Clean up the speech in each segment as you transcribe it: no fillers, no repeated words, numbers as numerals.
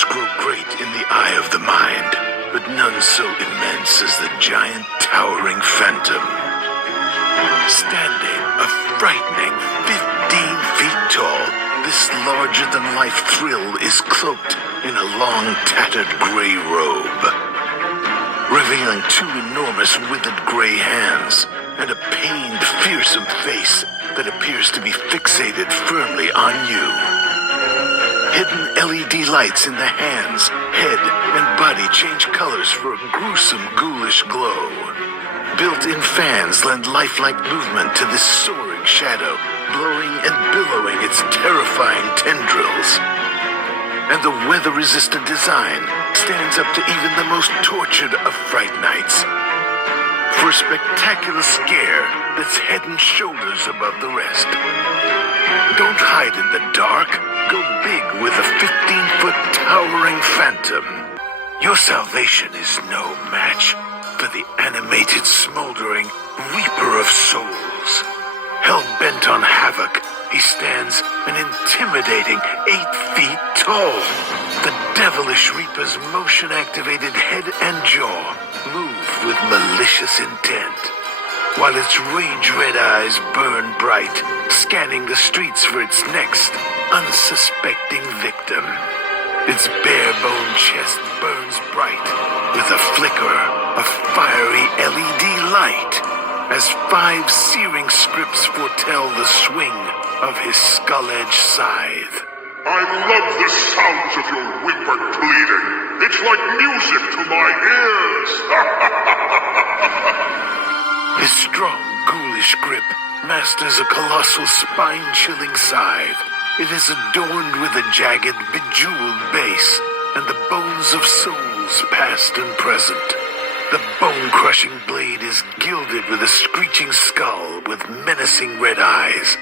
powers grow great in the eye of the mind, but none so immense as the giant towering phantom. Standing, a frightening 15 feet tall, this larger-than-life thrill is cloaked in a long, tattered gray robe, revealing two enormous withered gray hands and a pained, fearsome face that appears to be fixated firmly on you. Hidden LED lights in the hands, head, and body change colors for a gruesome, ghoulish glow. Built-in fans lend lifelike movement to this soaring shadow, blowing and billowing its terrifying tendrils. And the weather-resistant design stands up to even the most tortured of Fright Nights. For a spectacular scare that's head and shoulders above the rest. Don't hide in the dark. Go big with a 15-foot towering phantom. Your salvation is no match for the animated, smoldering Reaper of Souls. Hell-bent on havoc, he stands an intimidating 8 feet tall. The devilish Reaper's motion-activated head and jaw move with malicious intent, while its rage-red eyes burn bright, scanning the streets for its next unsuspecting victim. Its bare-bone chest burns bright with a flicker of fiery LED light, as 5 searing scripts foretell the swing of his skull-edged scythe. I love the sounds of your whimpered bleeding. It's like music to my ears. His strong, ghoulish grip masters a colossal, spine-chilling scythe. It is adorned with a jagged, bejeweled base and the bones of souls past and present. The bone-crushing blade is gilded with a screeching skull with menacing red eyes.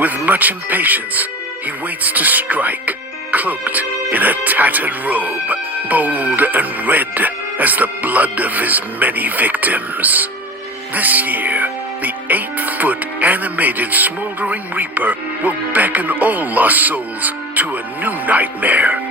With much impatience, he waits to strike, cloaked in a tattered robe, bold and red as the blood of his many victims. This year, the 8-foot animated smoldering Reaper will beckon all lost souls to a new nightmare.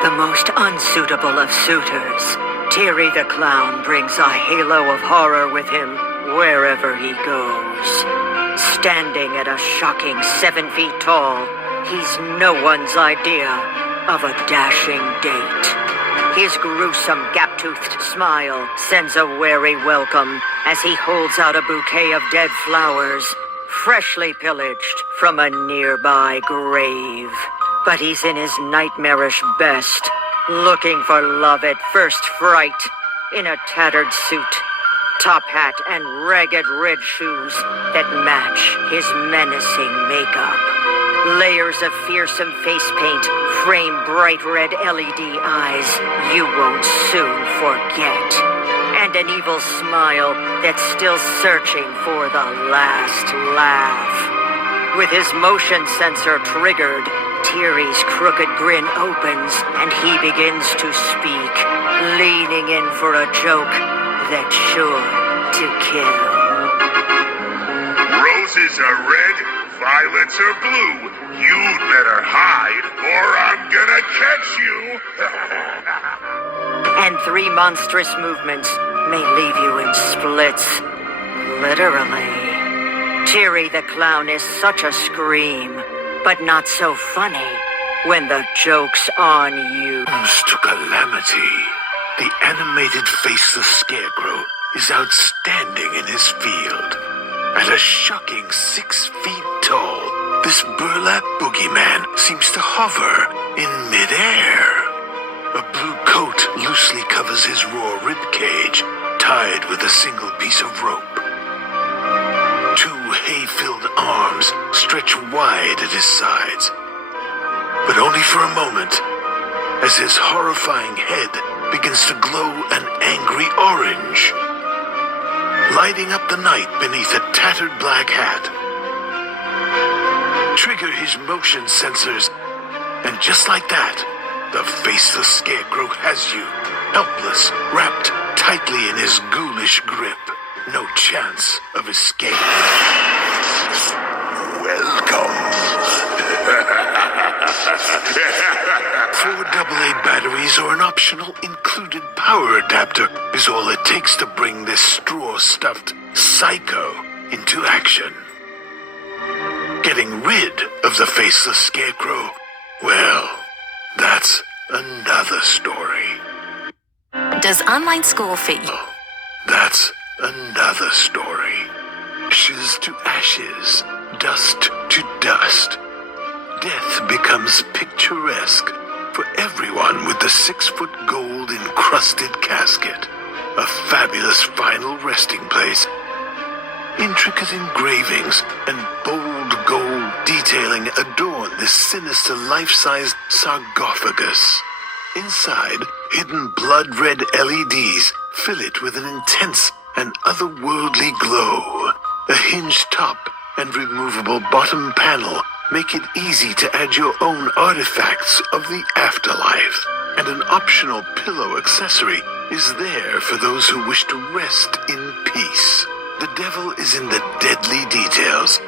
The most unsuitable of suitors, Terry the Clown brings a halo of horror with him wherever he goes. Standing at a shocking 7 feet tall, he's no one's idea of a dashing date. His gruesome, gap-toothed smile sends a wary welcome as he holds out a bouquet of dead flowers, freshly pillaged from a nearby grave. But he's in his nightmarish best, looking for love at first fright, in a tattered suit, top hat, and ragged red shoes that match his menacing makeup. Layers of fearsome face paint frame bright red LED eyes you won't soon forget, and an evil smile that's still searching for the last laugh. With his motion sensor triggered, Terry's crooked grin opens, and he begins to speak, leaning in for a joke that's sure to kill. Roses are red, violets are blue. You'd better hide, or I'm gonna catch you. And 3 monstrous movements may leave you in splits. literally. Teary the Clown is such a scream, but not so funny when the joke's on you. Comes to calamity. The animated faceless scarecrow is outstanding in his field. At a shocking 6 feet tall, this burlap boogeyman seems to hover in midair. A blue coat loosely covers his raw ribcage, tied with a single piece of rope. 2 hay-filled arms stretch wide at his sides, but only for a moment, as his horrifying head begins to glow an angry orange, lighting up the night beneath a tattered black hat. Trigger his motion sensors, and just like that, the faceless scarecrow has you, helpless, wrapped tightly in his ghoulish grip. No chance of escape. Welcome. 4 AA batteries or an optional included power adapter is all it takes to bring this straw-stuffed psycho into action. Getting rid of the faceless scarecrow, well, that's another story. Does online school fit you? That's another story. Ashes to ashes, dust to dust. Death becomes picturesque for everyone with the 6-foot gold encrusted casket. A fabulous final resting place. Intricate engravings and bold gold detailing adorn this sinister life-sized sarcophagus. Inside, hidden blood-red LEDs fill it with an intense and otherworldly glow. A hinged top and removable bottom panel make it easy to add your own artifacts of the afterlife. And an optional pillow accessory is there for those who wish to rest in peace. The devil is in the deadly details,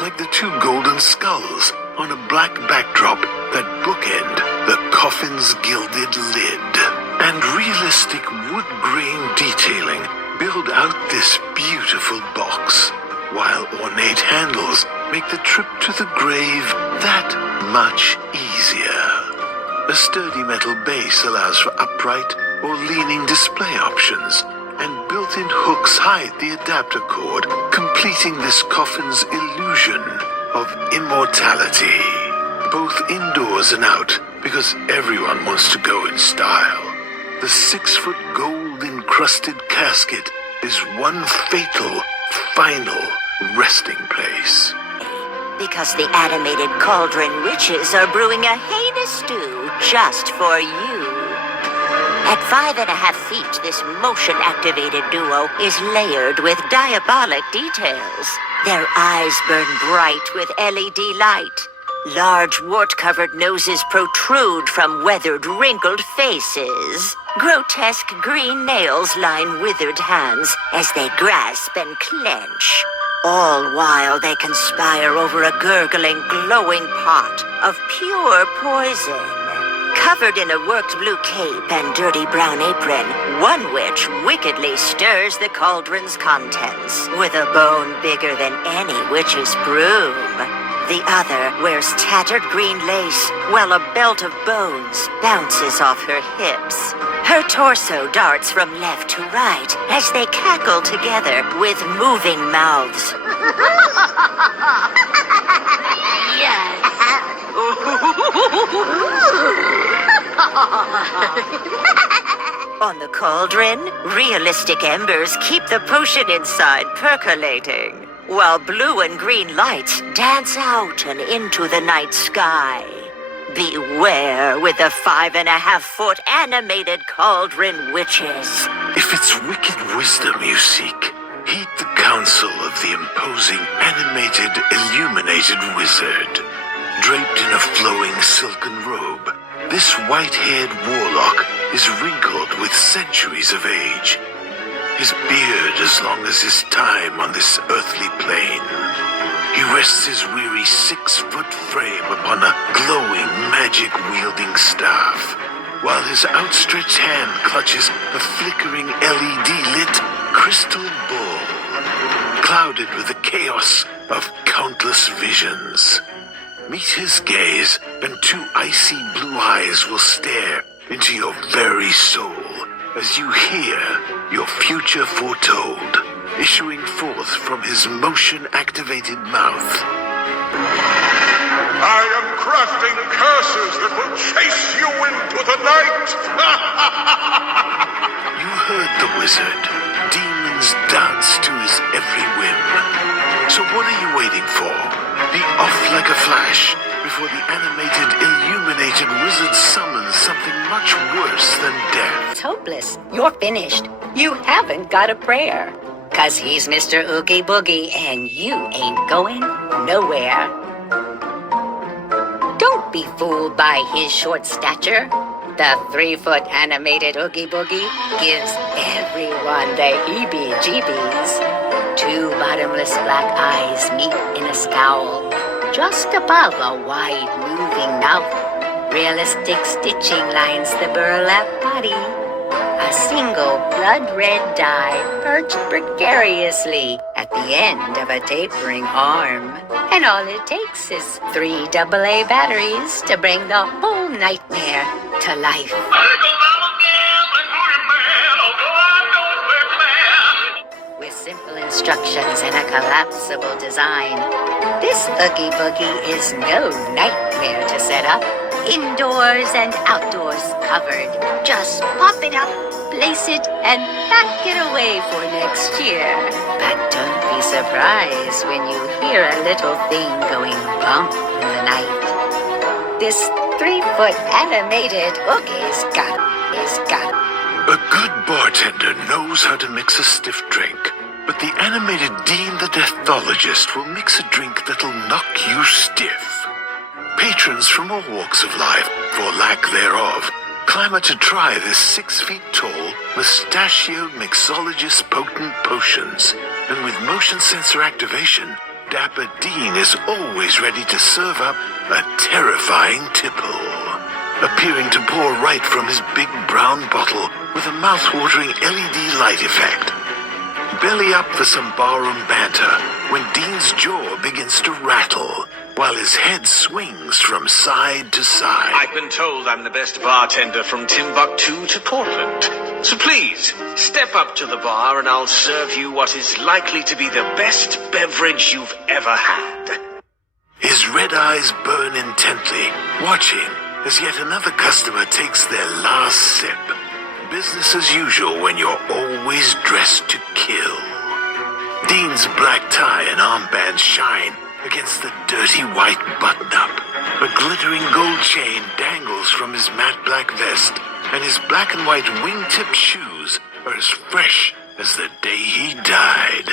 like the 2 golden skulls on a black backdrop that bookend the coffin's gilded lid. And realistic wood grain detailing build out this beautiful box, while ornate handles make the trip to the grave that much easier. A sturdy metal base allows for upright or leaning display options, and built-in hooks hide the adapter cord, completing this coffin's illusion of immortality. Both indoors and out, because everyone wants to go in style. The 6-foot gold-encrusted casket is one fatal, final resting place. Because the animated cauldron witches are brewing a heinous stew just for you. At 5.5 feet, this motion-activated duo is layered with diabolic details. Their eyes burn bright with LED light. Large wart-covered noses protrude from weathered, wrinkled faces. Grotesque green nails line withered hands as they grasp and clench. All while they conspire over a gurgling, glowing pot of pure poison. Covered in a worked blue cape and dirty brown apron, one witch wickedly stirs the cauldron's contents with a bone bigger than any witch's broom. The other wears tattered green lace, while a belt of bones bounces off her hips. Her torso darts from left to right as they cackle together with moving mouths. On the cauldron, realistic embers keep the potion inside percolating, while blue and green lights dance out and into the night sky. Beware with the 5.5-foot animated cauldron witches. If it's wicked wisdom you seek, heed the counsel of the imposing animated illuminated wizard. Draped in a flowing silken robe, this white-haired warlock is wrinkled with centuries of age. His beard as long as his time on this earthly plane. He rests his weary 6-foot frame upon a glowing, magic-wielding staff, while his outstretched hand clutches a flickering LED-lit crystal ball. clouded with the chaos of countless visions. Meet his gaze, and two icy blue eyes will stare into your very soul as you hear your future foretold, issuing forth from his motion-activated mouth. I am crafting curses that will chase you into the night! You heard the wizard. Demons dance to his every whim. So what are you waiting for? Be off like a flash before the animated, illuminated wizard summons something much worse than death. It's hopeless. You're finished. You haven't got a prayer. 'Cause he's Mr. Oogie Boogie and you ain't going nowhere. Don't be fooled by his short stature. The 3-foot animated Oogie Boogie gives everyone the heebie-jeebies. Two bottomless black eyes meet in a scowl, just above a wide moving mouth. Realistic stitching lines the burlap body. A single blood-red dye perched precariously at the end of a tapering arm. And all it takes is 3 AA batteries to bring the whole nightmare to life. With simple instructions and a collapsible design, this Oogie Boogie is no nightmare to set up. Indoors and outdoors covered. Just pop it up, place it, and pack it away for next year. But don't be surprised when you hear a little thing going bump in the night. This 3-foot animated Oogie's got. A good bartender knows how to mix a stiff drink, but the animated Dean the Deathologist will mix a drink that'll knock you stiff. Patrons from all walks of life, for lack thereof, clamor to try this 6 feet tall, mustachioed mixologist's potent potions. And with motion sensor activation, Dapper Dean is always ready to serve up a terrifying tipple, appearing to pour right from his big brown bottle with a mouth-watering LED light effect. Belly up for some barroom banter when Dean's jaw begins to rattle, while his head swings from side to side. I've been told I'm the best bartender from Timbuktu to Portland. So please, step up to the bar and I'll serve you what is likely to be the best beverage you've ever had. His red eyes burn intently, watching as yet another customer takes their last sip. Business as usual when you're always dressed to kill. Dean's black tie and armband shine against the dirty white button-up. A glittering gold chain dangles from his matte black vest, and his black and white wing-tipped shoes are as fresh as the day he died.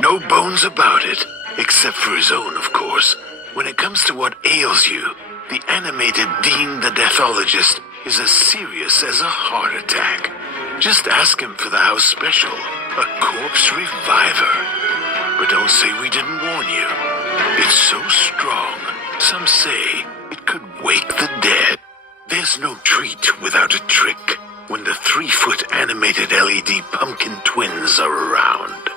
No bones about it, except for his own, of course. When it comes to what ails you, the animated Dean the Deathologist is as serious as a heart attack. Just ask him for the house special, a corpse reviver. But don't say we didn't warn you. It's so strong, some say it could wake the dead. There's no treat without a trick when the 3-foot animated LED pumpkin twins are around.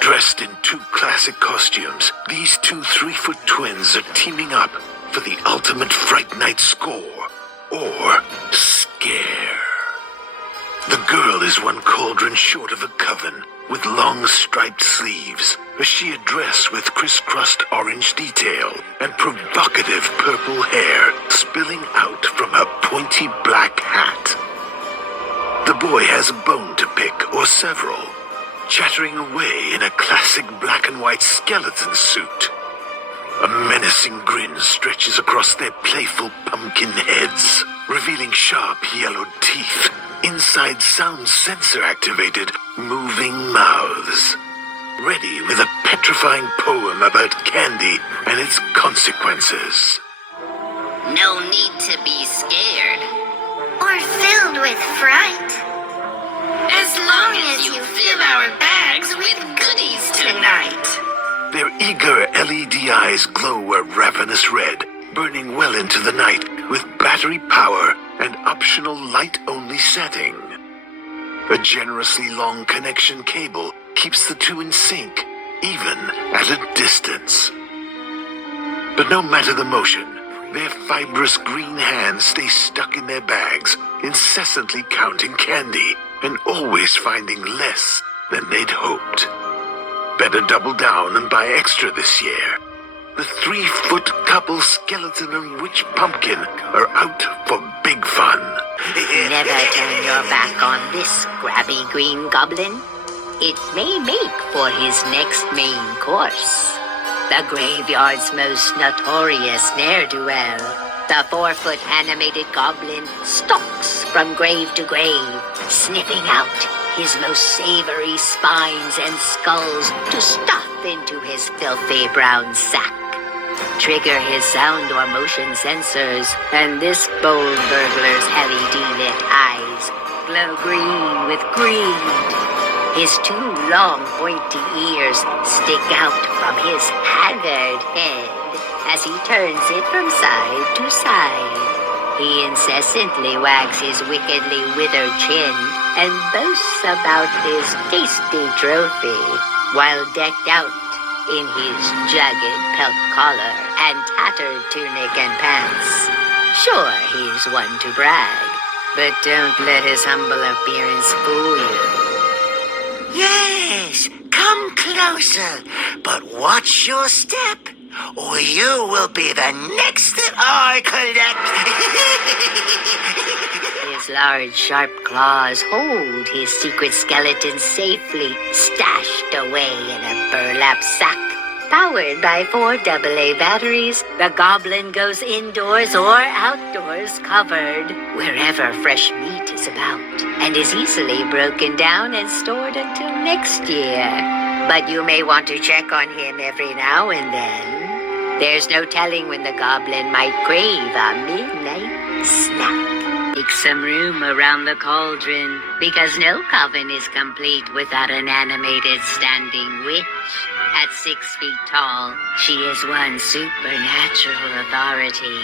Dressed in 2 classic costumes, these 2 3-foot twins are teaming up for the ultimate Fright Night score, or scare. The girl is one cauldron short of a coven, with long striped sleeves, a sheer dress with crisscrossed orange detail, and provocative purple hair spilling out from her pointy black hat. The boy has a bone to pick, or several, chattering away in a classic black and white skeleton suit. A menacing grin stretches across their playful pumpkin heads, revealing sharp yellowed teeth inside sound sensor-activated moving mouths, ready with a petrifying poem about candy and its consequences. No need to be scared. Or filled with fright. As long as you fill our bags with goodies tonight. Their eager LED eyes glow a ravenous red, burning well into the night with battery power and optional light-only setting. A generously long connection cable keeps the two in sync, even at a distance. But no matter the motion, their fibrous green hands stay stuck in their bags, incessantly counting candy and always finding less than they'd hoped. Better double down and buy extra this year. The 3-foot couple skeleton and witch pumpkin are out for big fun. Never turn your back on this grabby green goblin. It may make for his next main course. The graveyard's most notorious ne'er-do-well. The 4-foot animated goblin stalks from grave to grave, sniffing out his most savory spines and skulls to stuff into his filthy brown sack. Trigger his sound or motion sensors, and this bold burglar's LED-lit eyes glow green with greed. His 2 long, pointy ears stick out from his haggard head as he turns it from side to side. He incessantly wags his wickedly withered chin and boasts about his tasty trophy while decked out in his jagged pelt collar and tattered tunic and pants. Sure, he's one to brag, but don't let his humble appearance fool you. Yes, come closer, but watch your step, or you will be the next that I collect. His large, sharp claws hold his secret skeleton safely stashed away in a burlap sack. Powered by 4 AA batteries, the goblin goes indoors or outdoors covered, wherever fresh meat is about, and is easily broken down and stored until next year. But you may want to check on him every now and then. There's no telling when the goblin might crave a midnight snack. Make some room around the cauldron, because no coven is complete without an animated standing witch. At 6 feet tall, she is one supernatural authority,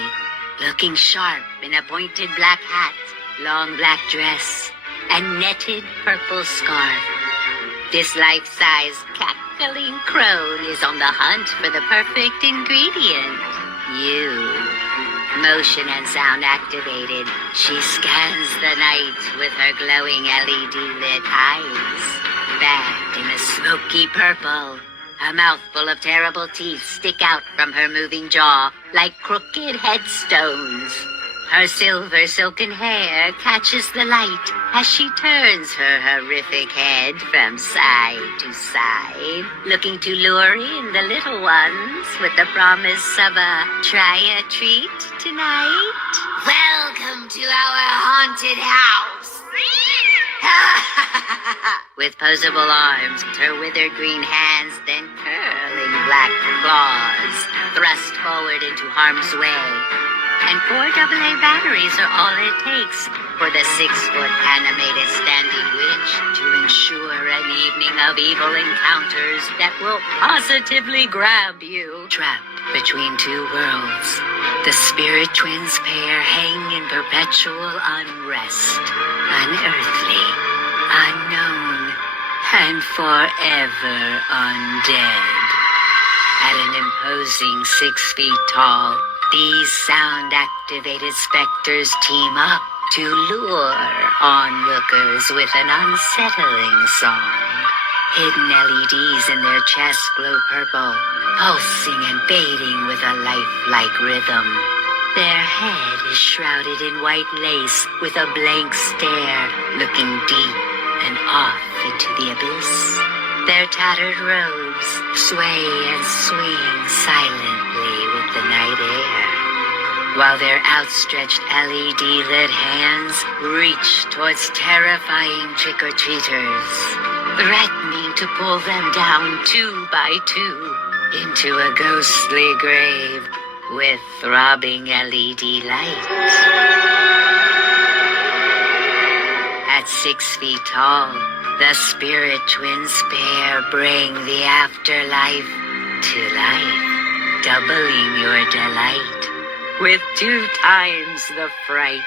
looking sharp in a pointed black hat, long black dress, and netted purple scarf. This life-size cackling crone is on the hunt for the perfect ingredient, you. Motion and sound activated, she scans the night with her glowing LED-lit eyes. Bagged in a smoky purple, a mouthful of terrible teeth stick out from her moving jaw like crooked headstones. Her silver silken hair catches the light as she turns her horrific head from side to side, looking to lure in the little ones with the promise of a try a treat tonight. Welcome to our haunted house. With posable arms, her withered green hands, then curling black claws, thrust forward into harm's way. And 4 AA batteries are all it takes for the 6-foot animated standing witch to ensure an evening of evil encounters that will positively grab you. Trapped between 2 worlds, the spirit twins pair hang in perpetual unrest, unearthly, unknown, and forever undead. At an imposing 6 feet tall, these sound-activated specters team up to lure onlookers with an unsettling song. Hidden LEDs in their chests glow purple, pulsing and fading with a lifelike rhythm. Their head is shrouded in white lace with a blank stare, looking deep and off into the abyss. Their tattered robes sway and swing silently with the night air, while their outstretched LED-lit hands reach towards terrifying trick-or-treaters, threatening to pull them down 2 by 2 into a ghostly grave with throbbing LED lights. At 6 feet tall, the spirit twins pair bring the afterlife to life, doubling your delight with 2 times the fright.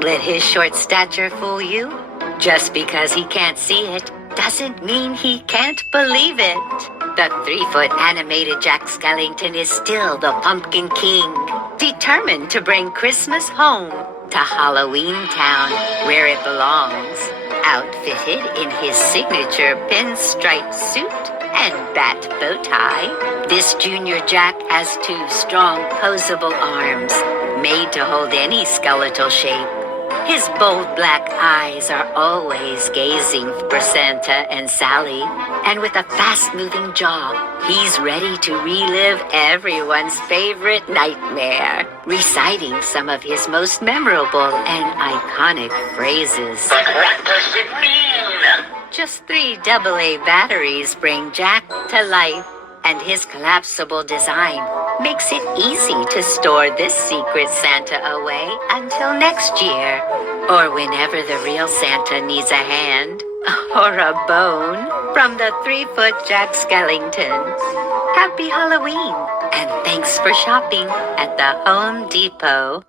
Let his short stature fool you. Just because he can't see it doesn't mean he can't believe it. The 3-foot animated Jack Skellington is still the Pumpkin King, determined to bring Christmas home to Halloween Town, where it belongs. Outfitted in his signature pinstripe suit and bat bow tie, this Junior Jack has 2 strong, posable arms, made to hold any skeletal shape. His bold black eyes are always gazing for Santa and Sally, and with a fast-moving jaw, he's ready to relive everyone's favorite nightmare, reciting some of his most memorable and iconic phrases. But what does it mean? Just 3 AA batteries bring Jack to life, and his collapsible design makes it easy to store this secret Santa away until next year, or whenever the real Santa needs a hand or a bone from the 3-foot Jack Skellington. Happy Halloween, and thanks for shopping at the Home Depot.